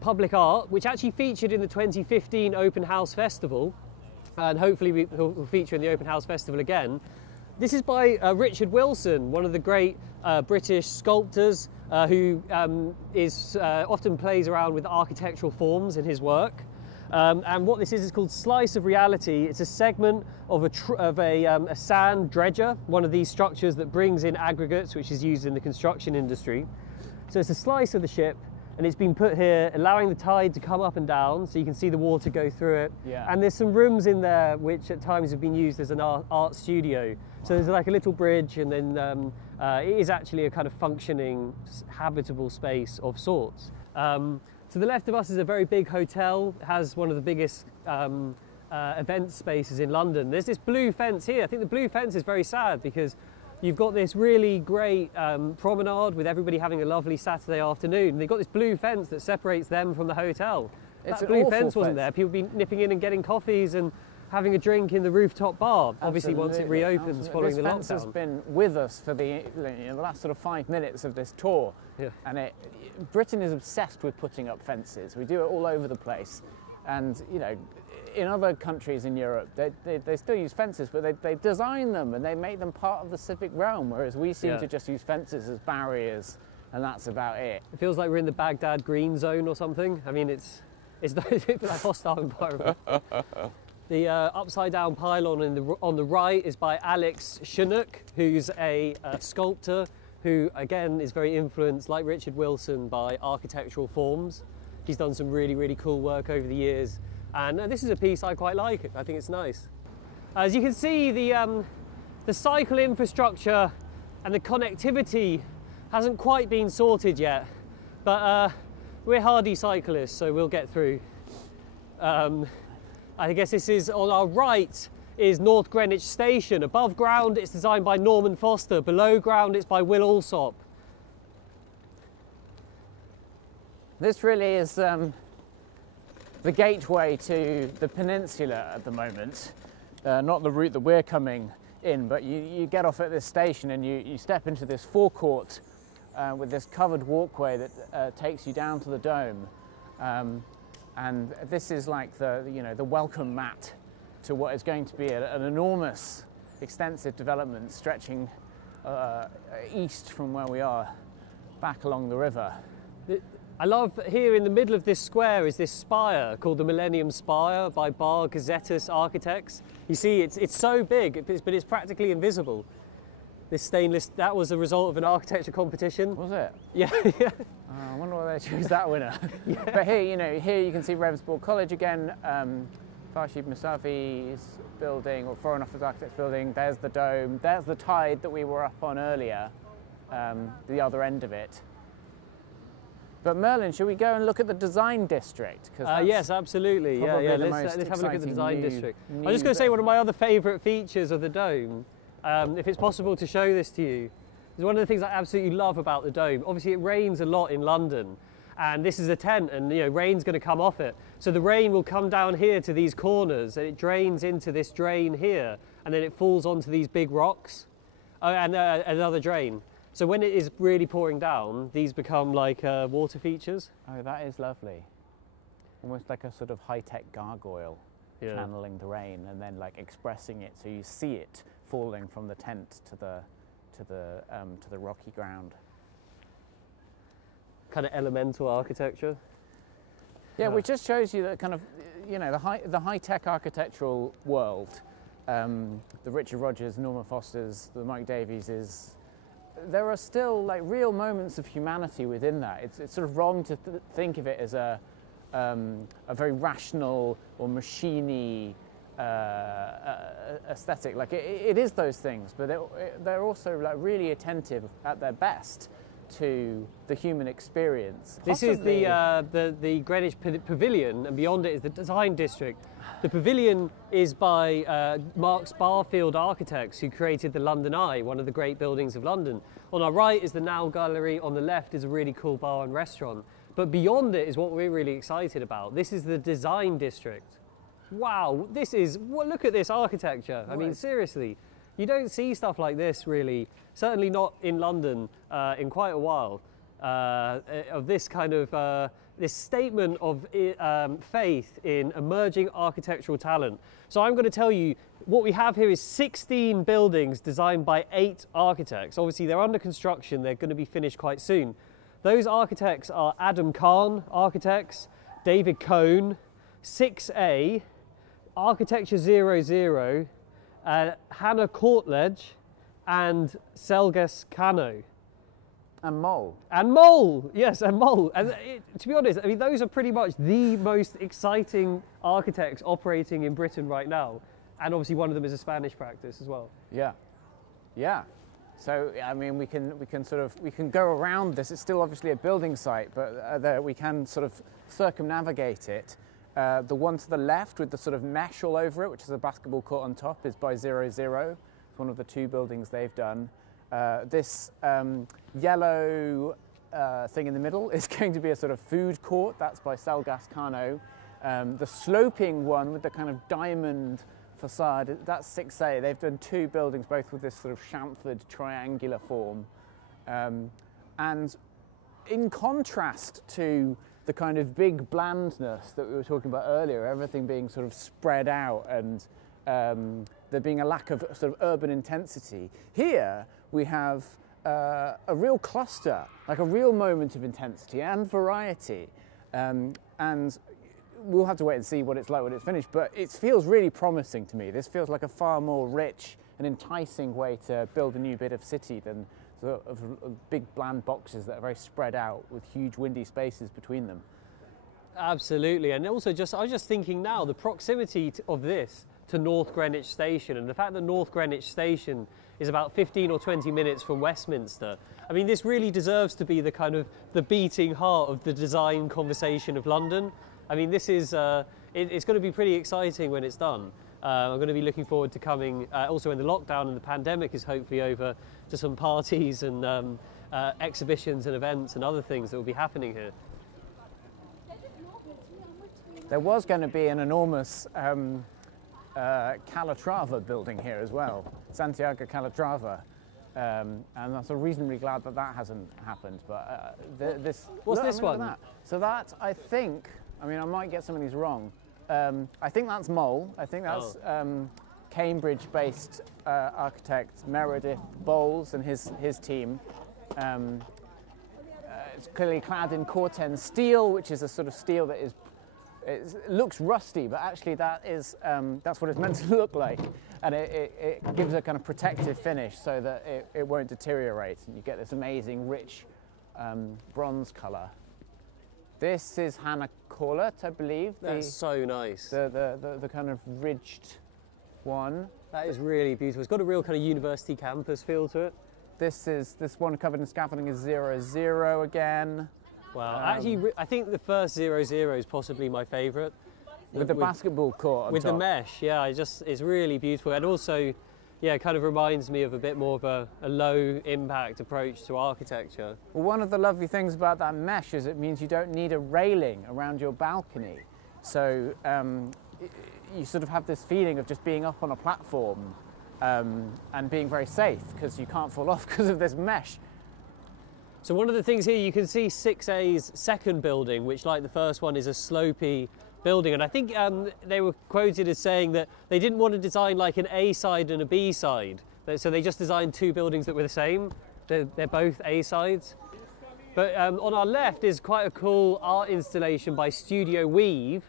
public art which actually featured in the 2015 Open House Festival, and hopefully will feature in the Open House Festival again. This is by Richard Wilson, one of the great British sculptors who often plays around with architectural forms in his work. And what this is called Slice of Reality. It's a segment of a sand dredger, one of these structures that brings in aggregates, which is used in the construction industry. So it's a slice of the ship, and it's been put here, allowing the tide to come up and down, so you can see the water go through it. Yeah. And there's some rooms in there which at times have been used as an art studio. So there's like a little bridge, and then it is actually a kind of functioning, habitable space of sorts. To the left of us is a very big hotel. It has one of the biggest event spaces in London. There's this blue fence here. I think the blue fence is very sad because you've got this really great promenade with everybody having a lovely Saturday afternoon. And they've got this blue fence that separates them from the hotel. That blue fence wasn't there. People would be nipping in and getting coffees and having a drink in the rooftop bar, obviously once it reopens following the lockdown. This fence has been with us for the last sort of 5 minutes of this tour. Yeah. And Britain is obsessed with putting up fences. We do it all over the place. And, you know, in other countries in Europe, they still use fences, but they design them and they make them part of the civic realm, whereas we seem to just use fences as barriers, and that's about it. It feels like we're in the Baghdad green zone or something. I mean, it's like a hostile environment. The upside down pylon on the right is by Alex Chinook, who's a sculptor who, again, is very influenced, like Richard Wilson, by architectural forms. He's done some really, really cool work over the years. And this is a piece I quite like. I think it's nice. As you can see, the cycle infrastructure and the connectivity hasn't quite been sorted yet, but we're hardy cyclists, so we'll get through. I guess this is on our right is North Greenwich Station. Above ground, it's designed by Norman Foster. Below ground, it's by Will Alsop. This really is the gateway to the peninsula at the moment. Not the route that we're coming in, but you get off at this station and you step into this forecourt with this covered walkway that takes you down to the dome. And this is like the welcome mat to what is going to be an enormous, extensive development stretching east from where we are, back along the river. I love here in the middle of this square is this spire called the Millennium Spire by Bar Gazettus Architects. You see, it's so big, but it's practically invisible. This stainless, that was a result of an architecture competition. Was it? Yeah. Yeah. I wonder why they chose that winner. Yeah. But here, here you can see Ravensbourne College again, Farshid Musavi's building, or Foreign Office Architects building. There's the dome. There's the tide that we were up on earlier, the other end of it. But Merlin, should we go and look at the design district? Yes, absolutely. Yeah. Let's have a look at the design district. I'm just going to say one of my other favourite features of the dome, if it's possible to show this to you, is one of the things I absolutely love about the dome. Obviously, it rains a lot in London, and this is a tent, and rain's going to come off it. So the rain will come down here to these corners, and it drains into this drain here, and then it falls onto these big rocks, and another drain. So when it is really pouring down, these become like water features. Oh, that is lovely. Almost like a sort of high-tech gargoyle, channeling the rain and then like expressing it, so you see it falling from the tent to the rocky ground. Kind of elemental architecture. Yeah, which just shows you that kind of, you know, the high-tech architectural world, the Richard Rogers, Norman Fosters, the Mike Davieses, there are still like real moments of humanity within that. It's sort of wrong to think of it as a very rational or machiney aesthetic. Like it is those things, but they're also like really attentive at their best to the human experience. This is the Greenwich Pavilion, and beyond it is the Design District. The pavilion is by Mark Barfield Architects, who created the London Eye, one of the great buildings of London. On our right is the Now Gallery, on the left is a really cool bar and restaurant. But beyond it is what we're really excited about. This is the Design District. Wow, this is, look at this architecture. I mean, seriously, you don't see stuff like this really, certainly not in London in quite a while, of this kind of, this statement of faith in emerging architectural talent. So I'm going to tell you, what we have here is 16 buildings designed by 8 architects. Obviously they're under construction, they're going to be finished quite soon. Those architects are Adam Kohn Architects, David Kohn, 6A, Architecture 00, Hannah Courtledge, and Selges Cano. And Mole. And Mole, yes, and Mole. And to be honest, I mean, those are pretty much the most exciting architects operating in Britain right now. And obviously one of them is a Spanish practice as well. Yeah, yeah. So, I mean, we can go around this. It's still obviously a building site, but we can sort of circumnavigate it. The one to the left with the sort of mesh all over it, which is a basketball court on top, is by 00. It's one of the 2 buildings they've done. This yellow thing in the middle is going to be a sort of food court. That's by Selgas Cano. The sloping one with the kind of diamond facade, that's 6A. They've done 2 buildings, both with this sort of chamfered triangular form. And in contrast to the kind of big blandness that we were talking about earlier, everything being sort of spread out and there being a lack of sort of urban intensity, here we have a real cluster, like a real moment of intensity and variety. And we'll have to wait and see what it's like when it's finished, but it feels really promising to me. This feels like a far more rich and enticing way to build a new bit of city than sort of big bland boxes that are very spread out with huge windy spaces between them. Absolutely, and also I was just thinking now, the proximity of this to North Greenwich Station, and the fact that North Greenwich Station is about 15 or 20 minutes from Westminster. I mean, this really deserves to be the kind of the beating heart of the design conversation of London. I mean, this is, it's going to be pretty exciting when it's done. I'm going to be looking forward to coming, also when the lockdown and the pandemic is hopefully over, to some parties and exhibitions and events and other things that will be happening here. There was going to be an enormous Calatrava building here as well, Santiago Calatrava. And I'm so reasonably glad that that hasn't happened. But what's this one? That. So that, I think, I mean, I might get some of these wrong. I think that's Mole. I think that's Cambridge-based architect Meredith Bowles and his team. It's clearly clad in Corten steel, which is a sort of steel that is, it looks rusty, but actually that is that's what it's meant to look like, and it gives a kind of protective finish so that it won't deteriorate, and you get this amazing rich bronze colour. This is Hannah Courtledge, I believe. That's so nice. The kind of ridged one. That is really beautiful. It's got a real kind of university campus feel to it. This one covered in scaffolding is 00 again. Wow. Actually, I think the first 00 is possibly my favourite. With the basketball court on top. With the mesh, yeah. It's really beautiful, and also, yeah, it kind of reminds me of a bit more of a low impact approach to architecture. Well, one of the lovely things about that mesh is it means you don't need a railing around your balcony. So you sort of have this feeling of just being up on a platform and being very safe because you can't fall off because of this mesh So one of the things here, you can see 6A's second building, which like the first one is a slopey building. And I think they were quoted as saying that they didn't want to design like an A side and a B side. So they just designed two buildings that were the same. They're both A sides. But on our left is quite a cool art installation by Studio Weave.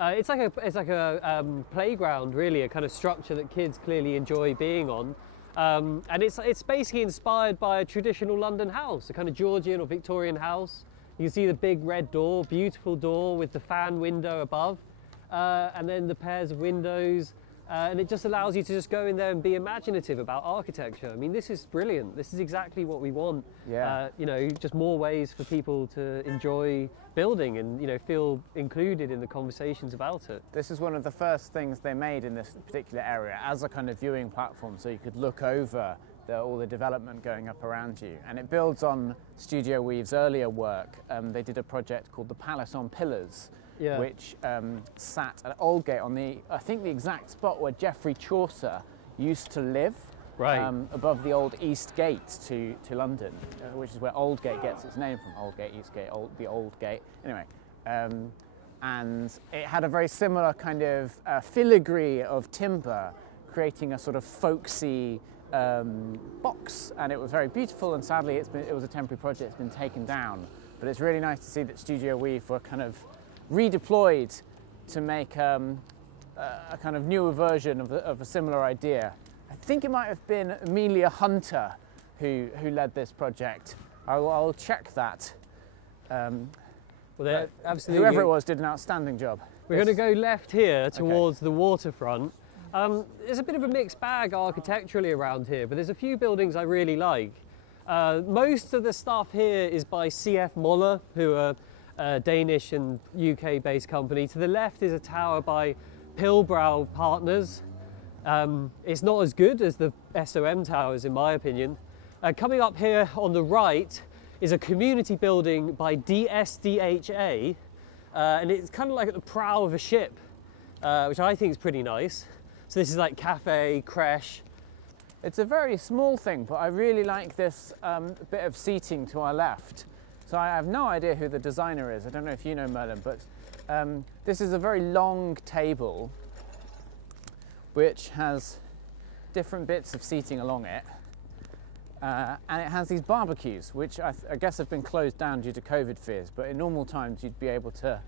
It's like a playground, really, a kind of structure that kids clearly enjoy being on. And it's basically inspired by a traditional London house, a kind of Georgian or Victorian house. You can see the big red door, beautiful door with the fan window above, and then the pairs of windows. And it just allows you to just go in there and be imaginative about architecture. I mean, this is brilliant. This is exactly what we want. Yeah. You know, just more ways for people to enjoy building and, you know, feel included in the conversations about it. This is one of the first things they made in this particular area as a kind of viewing platform, so you could look over all the development going up around you. And it builds on Studio Weave's earlier work. They did a project called the Palace on Pillars, Yeah. which sat at Aldgate on I think the exact spot where Geoffrey Chaucer used to live, Right. Above the old East Gate to London, which is where Aldgate gets its name from. Aldgate, Eastgate, the Old Gate. Anyway, and it had a very similar kind of filigree of timber, creating a sort of folksy box, and it was very beautiful. And sadly, it was a temporary project. It's been taken down, but it's really nice to see that Studio Weave were kind of redeployed to make a kind of newer version of a similar idea. I think it might have been Amelia Hunter who led this project. I'll check that. Well, absolutely. Whoever it was did an outstanding job. We're going to go left here towards the waterfront. There's a bit of a mixed bag architecturally around here, but there's a few buildings I really like. Most of the stuff here is by C.F. Moller, who are a Danish and UK-based company. To the left is a tower by Pilbrow Partners. It's not as good as the SOM towers, in my opinion. Coming up here on the right is a community building by DSDHA, and it's kind of like at the prow of a ship, which I think is pretty nice. So this is like cafe, creche. It's a very small thing, but I really like this bit of seating to our left. So I have no idea who the designer is. I don't know if you know Merlin, but this is a very long table which has different bits of seating along it. And it has these barbecues, which I guess have been closed down due to COVID fears, but in normal times you'd be able to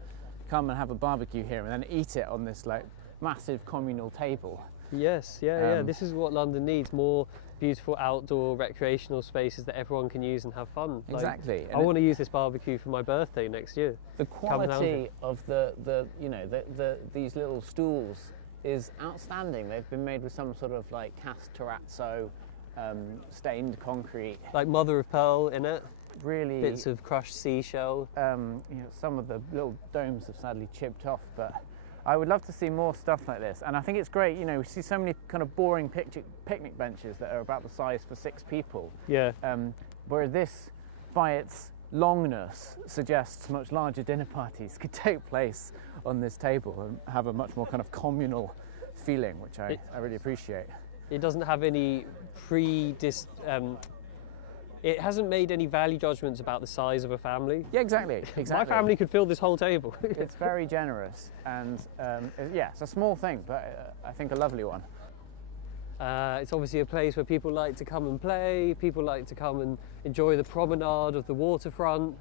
come and have a barbecue here and then eat it on this like massive communal table. Yes, yeah. This is what London needs, more beautiful outdoor recreational spaces that everyone can use and have fun. Exactly. Like, I want to use this barbecue for my birthday next year. The quality of these little stools is outstanding. They've been made with some sort of like cast terrazzo, stained concrete. Like mother of pearl in it. Really. Bits of crushed seashell. Some of the little domes have sadly chipped off, but I would love to see more stuff like this. And I think it's great, you know, we see so many kind of boring picnic benches that are about the size for 6 people. Yeah. Whereas this, by its longness, suggests much larger dinner parties could take place on this table and have a much more kind of communal feeling, which I really appreciate. It doesn't have any it hasn't made any value judgments about the size of a family. Yeah, exactly. My family could fill this whole table. It's very generous, and yeah, it's a small thing, but I think a lovely one. It's obviously a place where people like to come and play, people like to come and enjoy the promenade of the waterfront.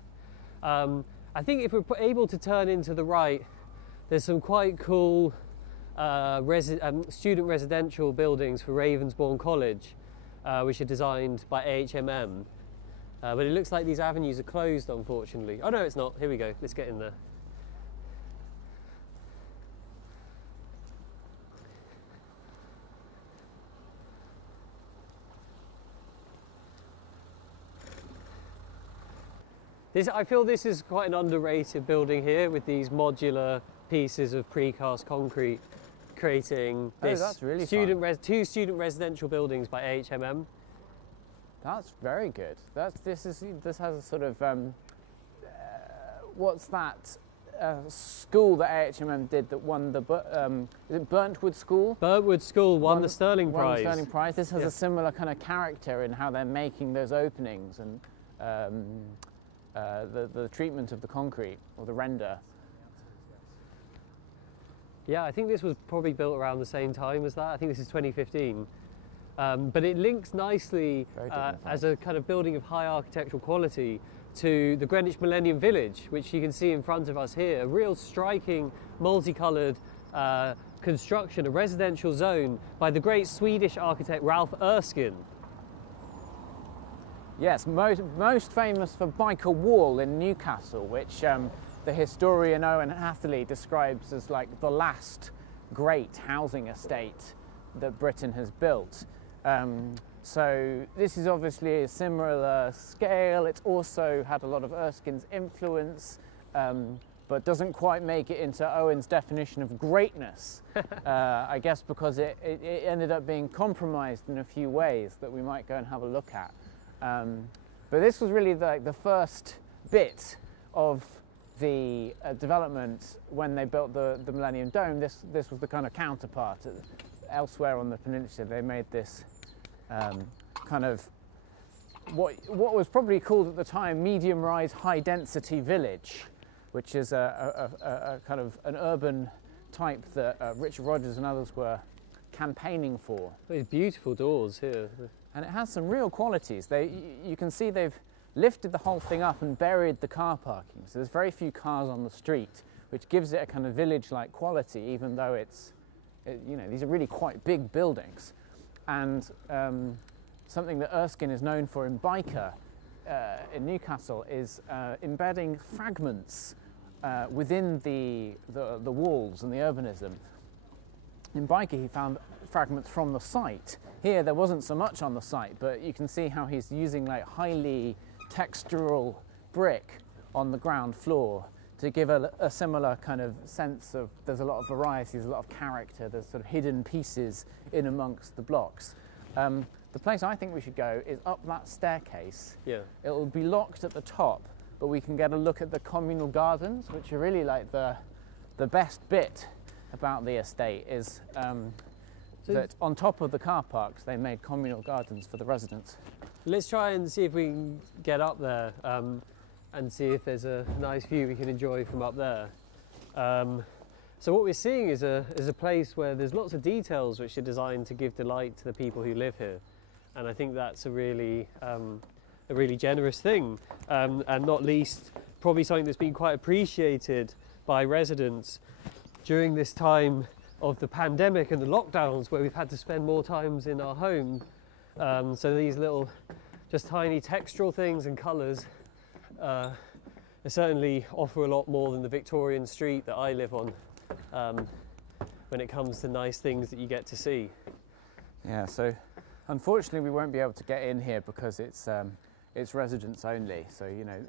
I think if we're able to turn into the right, there's some quite cool student residential buildings for Ravensbourne College, which are designed by AHMM. But it looks like these avenues are closed, unfortunately. Oh no, it's not. Here we go. Let's get in there. I feel this is quite an underrated building here, with these modular pieces of precast concrete creating this that's really two student residential buildings by AHMM. That's very good. This has a sort of what's that school that AHMM did that won the is it Burntwood School? Burntwood School won the Sterling Prize. This has a similar kind of character in how they're making those openings, and the treatment of the concrete, or the render. Yeah, I think this was probably built around the same time as that. I think this is 2015. But it links nicely as a kind of building of high architectural quality to the Greenwich Millennium Village, which you can see in front of us here. A real striking, multicoloured construction, a residential zone by the great Swedish architect Ralph Erskine. Yes, most famous for Byker Wall in Newcastle, which the historian Owen Hatherley describes as like the last great housing estate that Britain has built. So this is obviously a similar scale. It's also had a lot of Erskine's influence, but doesn't quite make it into Owen's definition of greatness. I guess because it ended up being compromised in a few ways that we might go and have a look at. But this was really the first bit of the development when they built the Millennium Dome. This was the kind of counterpart. Elsewhere on the peninsula, they made this kind of what was probably called at the time medium-rise, high-density village, which is a kind of an urban type that Richard Rogers and others were campaigning for. These beautiful doors here. And it has some real qualities. You can see they've lifted the whole thing up and buried the car parking. So there's very few cars on the street, which gives it a kind of village-like quality, even though you know, these are really quite big buildings. And something that Erskine is known for in Byker, in Newcastle, is embedding fragments within the walls and the urbanism. In Byker, he found fragments from the site. Here, there wasn't so much on the site, but you can see how he's using like highly textural brick on the ground floor to give a similar kind of sense of, there's a lot of variety, there's a lot of character, there's sort of hidden pieces in amongst the blocks. The place I think we should go is up that staircase. Yeah. It will be locked at the top, but we can get a look at the Communal Gardens, which are really like the best bit about the estate is that on top of the car parks they made communal gardens for the residents. Let's try and see if we can get up there and see if there's a nice view we can enjoy from up there. So what we're seeing is a place where there's lots of details which are designed to give delight to the people who live here, and I think that's a really generous thing, and not least probably something that's been quite appreciated by residents during this time of the pandemic and the lockdowns, where we've had to spend more times in our home. So these little just tiny textural things and colours they certainly offer a lot more than the Victorian street that I live on when it comes to nice things that you get to see. Yeah, so unfortunately we won't be able to get in here because it's residents only, so you know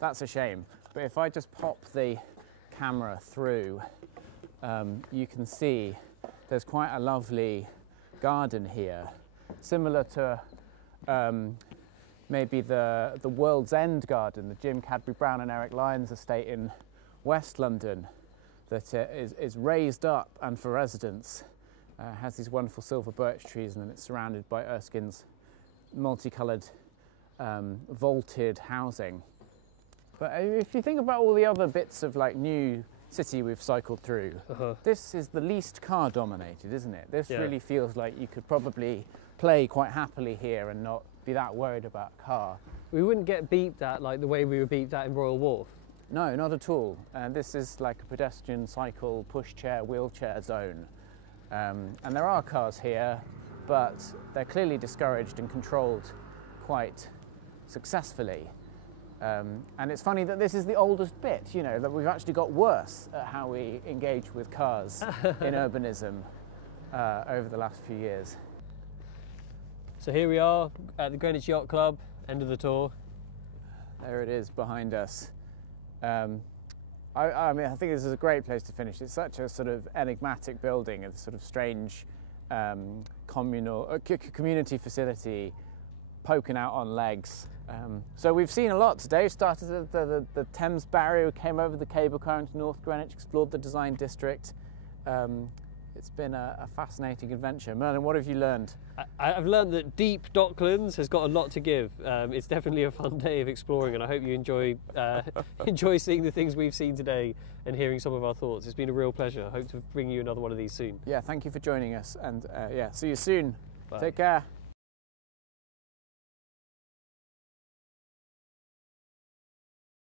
that's a shame. But if I just pop the camera through, you can see there's quite a lovely garden here, similar to maybe the World's End garden, the Jim Cadbury Brown and Eric Lyons estate in West London, that is raised up and for residents has these wonderful silver birch trees, and then it's surrounded by Erskine's multicoloured vaulted housing. But if you think about all the other bits of like new city we've cycled through, this is the least car dominated, isn't it? This really feels like you could probably play quite happily here and not be that worried about car. We wouldn't get beeped at like the way we were beeped at in Royal Wharf. No, not at all. This is like a pedestrian, cycle, pushchair, wheelchair zone. And there are cars here, but they're clearly discouraged and controlled quite successfully. And it's funny that this is the oldest bit, you know, that we've actually got worse at how we engage with cars in urbanism over the last few years. So here we are at the Greenwich Yacht Club, end of the tour. There it is behind us. I mean, I think this is a great place to finish. It's such a sort of enigmatic building, a sort of strange community facility poking out on legs. So we've seen a lot today. We started at the Thames Barrier, we came over the cable car into North Greenwich, explored the Design District. It's been a fascinating adventure. Merlin, what have you learned? I've learned that deep Docklands has got a lot to give. It's definitely a fun day of exploring, and I hope you enjoy enjoy seeing the things we've seen today and hearing some of our thoughts. It's been a real pleasure. I hope to bring you another one of these soon. Yeah, thank you for joining us, and yeah, see you soon. Bye. Take care.